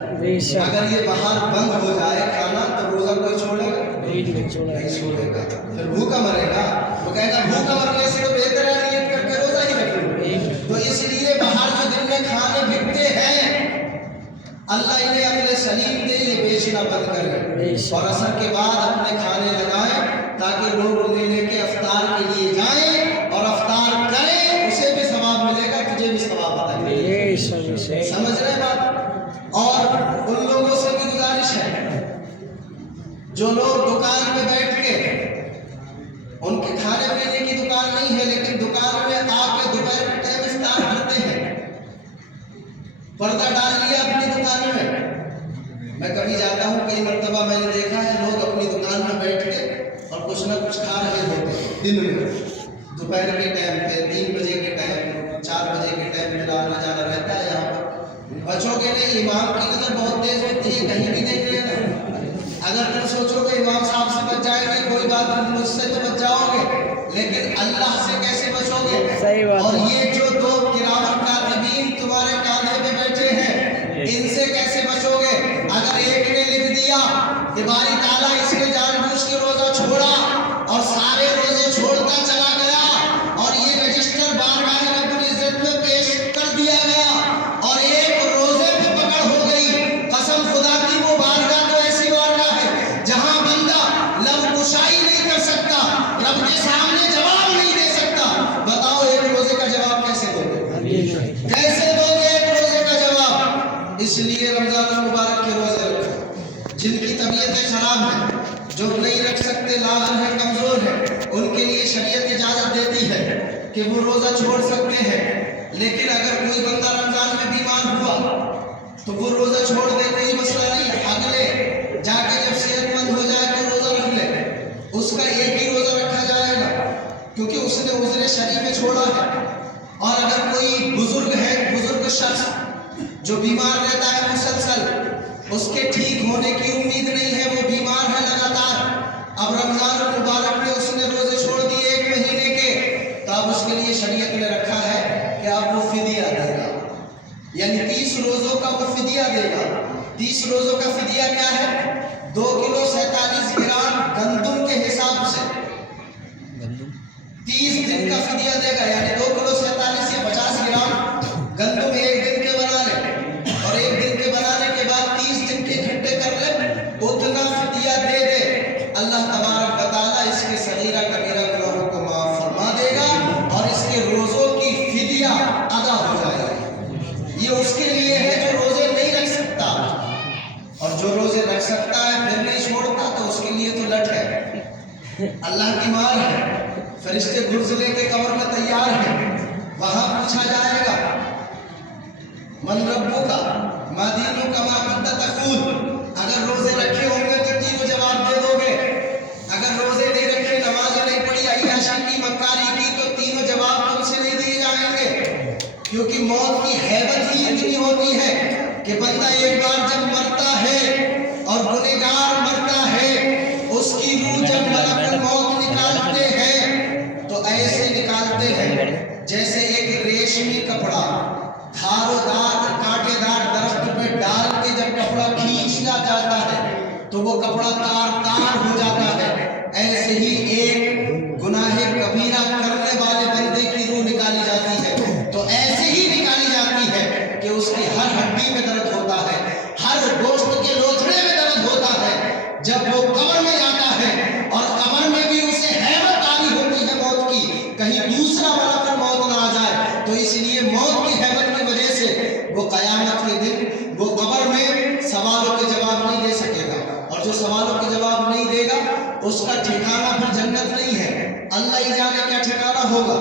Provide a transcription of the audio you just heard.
अगर ये बाहर बंद हो जाए खाना तो रोजा कोई छोड़ेगा नहीं छोड़ेगा, फिर भूखा मरेगा। वो कहेगा भूखा मरने से तो बेहतर है नियत करके रोजा ही रखें। तो इसलिए बाहर जो दिन में खाने बिकते हैं अल्लाह इन्हें अपने सलीम दे, ये बेचना बंद करें और असर के बाद अपने खाने लगाएं ताकि लोग लेने के अफ्तार के लिए जाएं और अफ्तार करें, उसे भी सवाब मिलेगा, तुझे भी सवाब मिलेगा। समझ रहे बात? और उन लोगों से भी गुजारिश है जो लोग दुकान में बैठ के, उनके खाने पीने की दुकान नहीं है लेकिन दुकान में आके दोपहर के टाइम इफ्तार करते हैं, पर्दा डाल लिया अपनी दुकान में। मैं कभी जाता हूँ, कई मर्तबा मैंने देखा है लोग अपनी दुकान में बैठ के और कुछ ना कुछ खा रहे होते हैं दिन में, दोपहर के टाइम पे 3 बजे के टाइम 4 बजे के टाइम में आना जाना रहता है। यहाँ पर बचोगे नहीं, इमाम की नजर बहुत तेज होती है, कहीं भी देख लेना। अगर तुम सोचोगे इमाम साहब से बच जाएंगे, कोई बात नहीं, मुझसे तो बच जाओगे, लेकिन अल्लाह से कैसे बचोगे? सही बात। और ये जो 2 किरामत कातिबीन तुम्हारे कांधे पे बैठे हैं, इनसे कैसे बचोगे? अगर एक ने लिख दिया कि बारी ताला इसने जानबूझ के रोजा छोड़ा और सारे रोजे छोड़ता चला गया और ये रजिस्टर बारगाह रब्बुल इज्जत में पेश कर दिया गया और एक रोजे पे पकड़ हो गई, कसम खुदा की वो बारगाह तो ऐसी बारगाह है जहां बंदा लब कुशाई नहीं कर सकता, रब के सामने जवाब नहीं दे सकता। बताओ एक रोजे का जवाब कैसे दोगे? कैसे दोगे एक रोजे का जवाब? इसलिए रमजान मुबारक के रोजे रखो। जिनकी तबीयतें खराब हैं, जो नहीं रख सकते, लाजर है, कमजोर है, उनके लिए शरीयत इजाजत देती है कि वो रोजा छोड़ सकते हैं। लेकिन अगर कोई बंदा रमजान में बीमार हुआ तो वो रोजा छोड़ दे, कोई मसला नहीं, अगले जाके जब सेहतमंद हो जाए तो रोजा रख ले, उसका एक ही रोजा रखा जाएगा क्योंकि उसने उज़्र शरीअ में छोड़ा है। और अगर कोई बुजुर्ग है, बुजुर्ग शख्स जो बीमार रहता है मुसलसल, उसके ठीक होने की उम्मीद नहीं है, वो बीमार है लगातार, अब रमजान मुबारक में उसने रोजे छोड़ दिए 1 महीने के, तो अब उसके लिए शरीयत में रखा है कि अब वो फिदिया देगा, यानी 30 रोजों का वो फिदिया देगा। 30 रोजों का फिदिया क्या है? 2 किलो 47 ग्राम गंदुम के हिसाब से 30 दिन का फिदिया देगा, यानी 2 किलो 47 या 50 ग्राम गंदुम एक दिन के बना ले और एक दिन के बनाने के बाद 30 दिन के इकट्ठे कर ले, उतना फिदिया दे दे, अल्लाह तबारक व तआला इसके सगीरा कबीरा गुनाहों को माफ फरमा देगा और इसके रोजों की फिदिया अदा हो जाएगी। ये उसके लिए है जो रोजे नहीं रख सकता, और जो रोजे रख सकता है फिर नहीं छोड़ता तो उसके लिए तो लट है, अल्लाह की मार है। फरिश्ते गुर्ज लेके कब्र में तैयार हैं, वहां पूछा जाएगा मन रब्बू का मा दीनू का मा कुंता तक़ूल। अगर रोजे रखे होंगे तो तीनों जवाब दे दोगे, अगर रोजे नहीं रखे, नमाज नहीं पढ़ी, अय्याशी की, मक्कारी की, तो तीनों जवाब तुमसे नहीं दिए जाएंगे, क्योंकि मौत की हैबत ही इतनी होती है कि बंदा एक बार जब मरता है और गुनहगार मरता है, उसकी रूह जब मलकुल मौत निकालते हैं तो ऐसे निकालते हैं जैसे एक रेशमी कपड़ा धारोदार कांटेदार दरख्त पे डाल के जब कपड़ा खींचा जाता है तो वो कपड़ा तार तार हो जाता है, ऐसे ही एक गुनाहे कबीरा करने वाले बंदे की रूह निकाली जाती है। तो ऐसे ही निकाली जाती है कि उसकी हर हड्डी में दर्द होता है, हर गोश्त के लोथड़े में दर्द होता है। जब वो कब्र में जाता है और कब्र में भी उसे हैबत तारी होती है मौत की, कहीं दूसरा मलकुल मौत ना आ जाए, तो इसलिए मौत की हैबत की वजह से वो कयामत के दिन वो कब्र में सवालों के जवाब नहीं दे सकेगा, और जो सवालों के जवाब नहीं देगा उसका ठिकाना फिर जन्नत नहीं है, अल्लाह ही जाने क्या ठिकाना होगा।